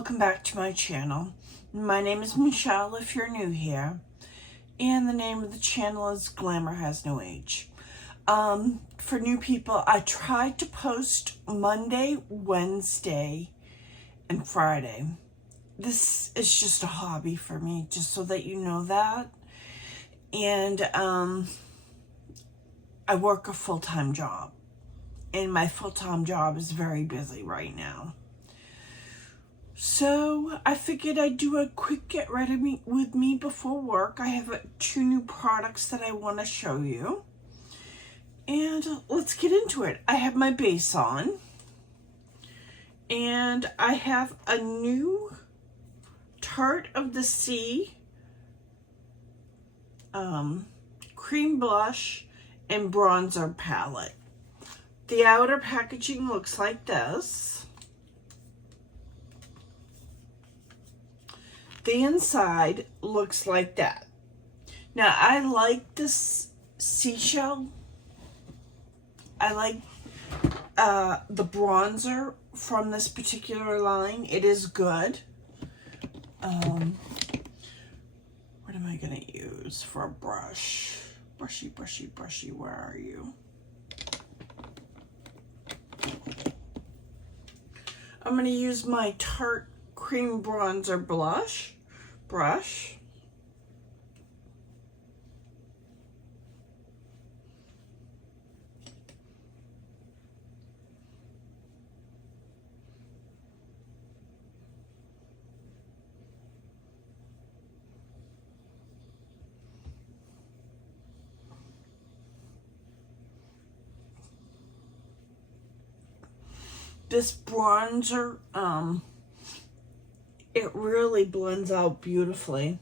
welcome back to my channel. My name is Michelle if you're new here, and the name of the channel is Glamour Has No Age. For new people, I tried to post Monday, Wednesday, and Friday. This is just a hobby for me, just so that you know that. And I work a full-time job, and my full-time job is very busy right now. So I figured I'd do a quick get ready with me before work. I have 2 new products that I want to show you. And let's get into it. I have my base on. And I have a new Tart of the Sea cream blush and bronzer palette. The outer packaging looks like this. The inside looks like that. Now, I like this seashell. I like the bronzer from this particular line. It is good. What am I going to use for a brush? Brushy, brushy, brushy, where are you? I'm going to use my Tarte Cream Bronzer brush. This bronzer, it really blends out beautifully.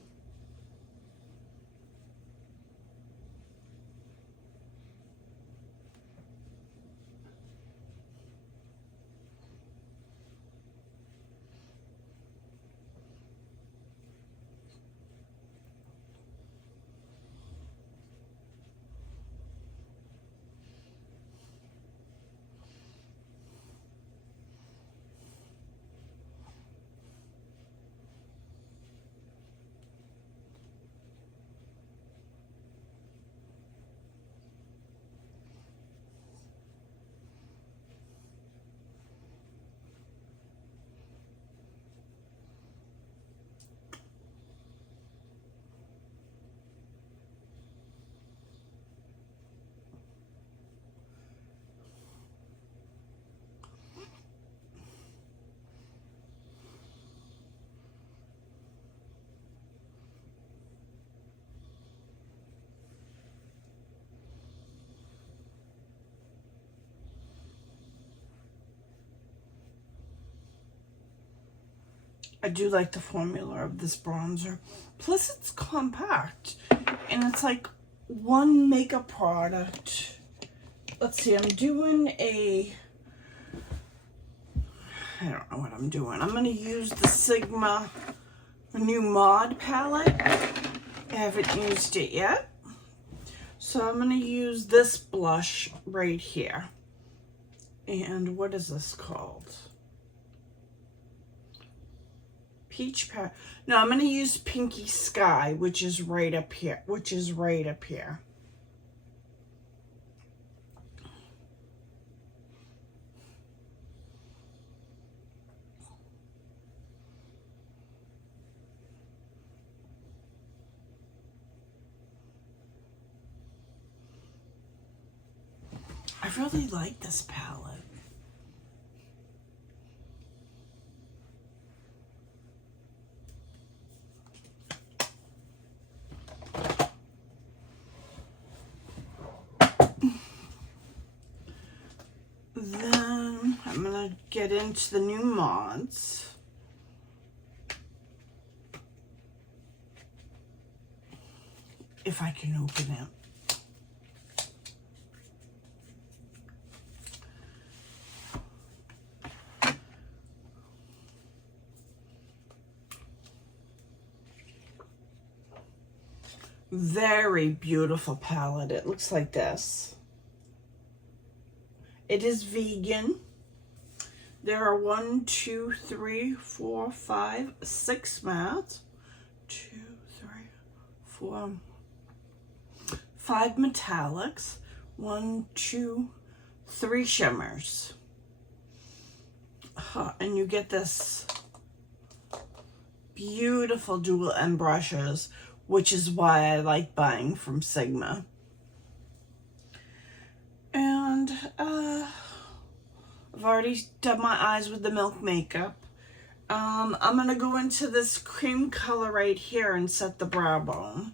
I do like the formula of this bronzer. Plus, it's compact. And it's like one makeup product. Let's see, I'm doing I don't know what I'm doing. I'm going to use the Sigma new Mod palette. I haven't used it yet. So I'm going to use this blush right here. And what is this called? Peach Pie. No, I'm going to use Pinky Sky, which is right up here. I really like this palette. Then I'm going to get into the new mods. If I can open it. Very beautiful palette. It looks like this. It is vegan. There are 1, 2, 3, 4, 5, 6 mattes. 2, 3, 4, 5 metallics. 1, 2, 3 shimmers. And you get this beautiful dual end brushes, which is why I like buying from Sigma. And I've already done my eyes with the Milk makeup. I'm gonna go into this cream color right here and set the brow bone.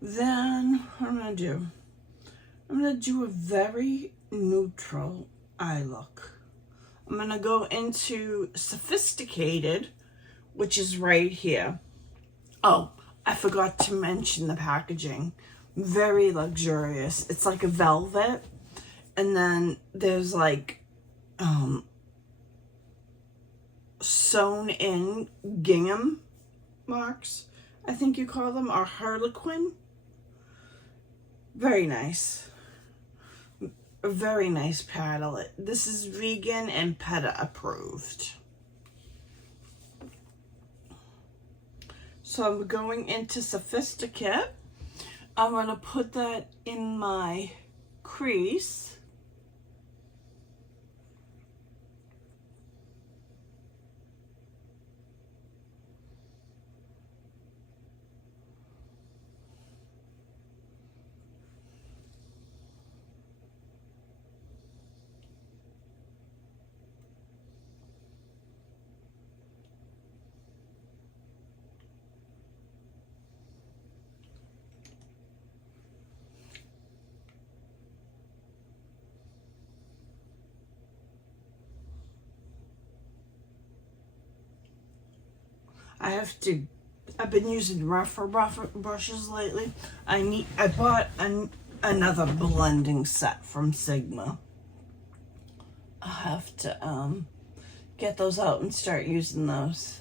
Then what I'm gonna do a very neutral eye look. I'm gonna go into Sophisticated, which is right here. Oh, I forgot to mention the packaging. Very luxurious. It's like a velvet, and then there's like sewn in gingham marks, I think you call them, or harlequin. Very nice. A very nice palette. This is vegan and PETA approved. So I'm going into Sophisticate. I'm going to put that in my crease. I've been using rougher brushes lately. I bought another blending set from Sigma. I'll have to get those out and start using those.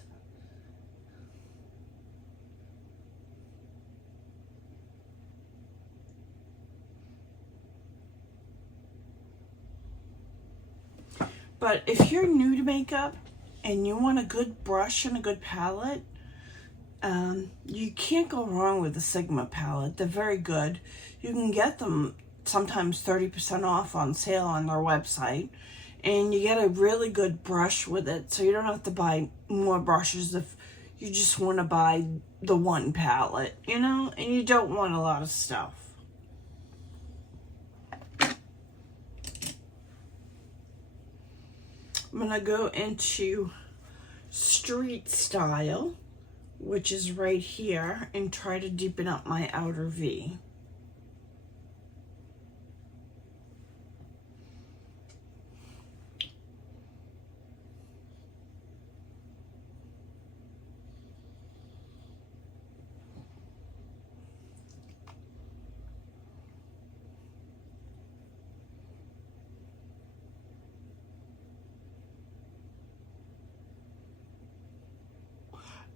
But if you're new to makeup and you want a good brush and a good palette, you can't go wrong with the Sigma palette. They're very good. You can get them sometimes 30% off on sale on their website, and you get a really good brush with it, so you don't have to buy more brushes if you just want to buy the one palette, you know, and you don't want a lot of stuff. I'm gonna go into Street Style, which is right here, and try to deepen up my outer V.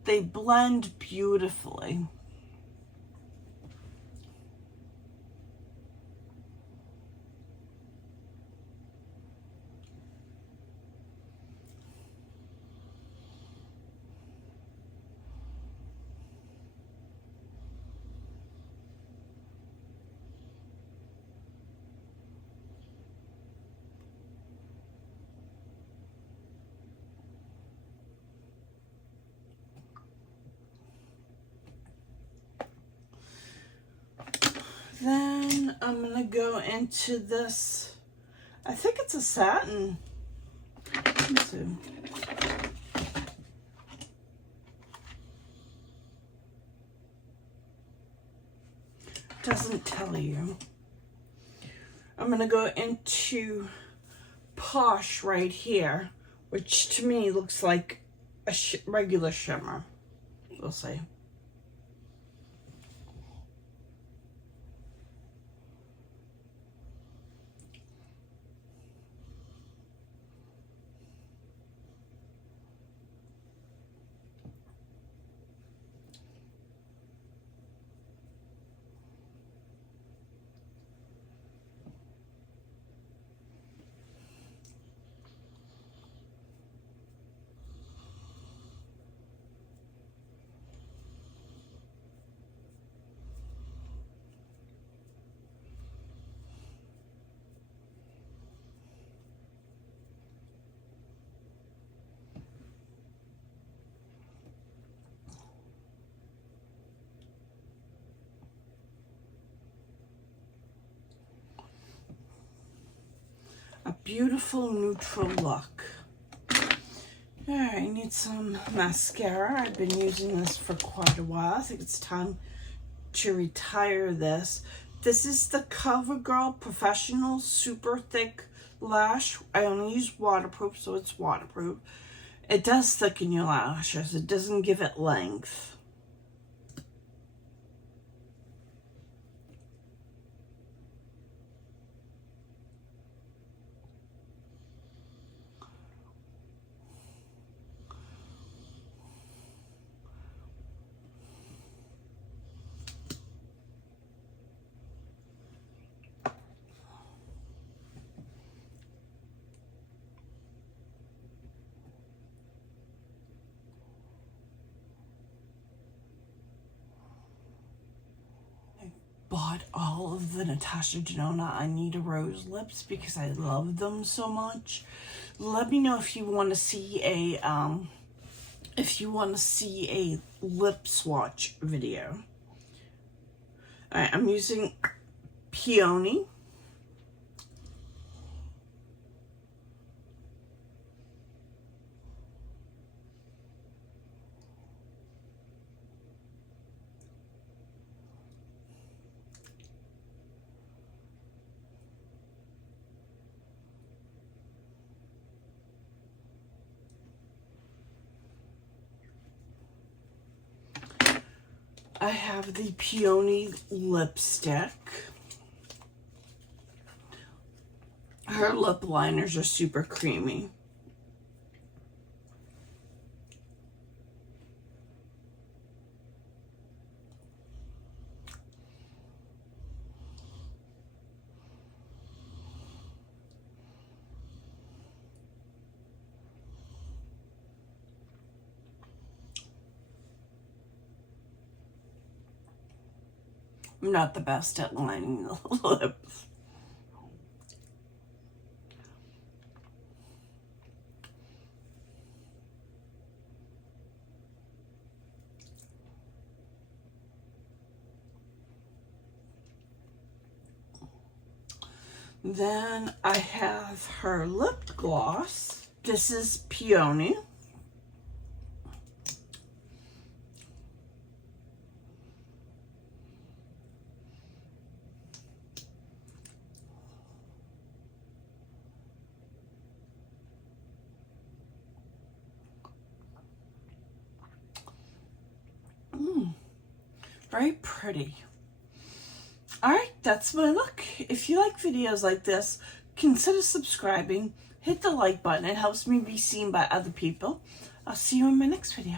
They blend beautifully. Then I'm gonna go into this, I think it's a satin. Let's see. Doesn't tell you. I'm gonna go into Posh right here, which to me looks like a regular shimmer. We'll see. A beautiful neutral look. Alright, I need some mascara. I've been using this for quite a while. I think it's time to retire this. This is the CoverGirl Professional Super Thick Lash. I only use waterproof, so it's waterproof. It does thicken your lashes. It doesn't give it length. Bought all of the Natasha Denona I Need a Rose lips because I love them so much. Let me know if you want to see a lip swatch video. All right, I'm using Peony. I have the Peony lipstick. Her lip liners are super creamy. I'm not the best at lining the lips. Then I have her lip gloss. This is Peony. Very pretty. Alright, that's my look. If you like videos like this, consider subscribing. Hit the like button. It helps me be seen by other people. I'll see you in my next video.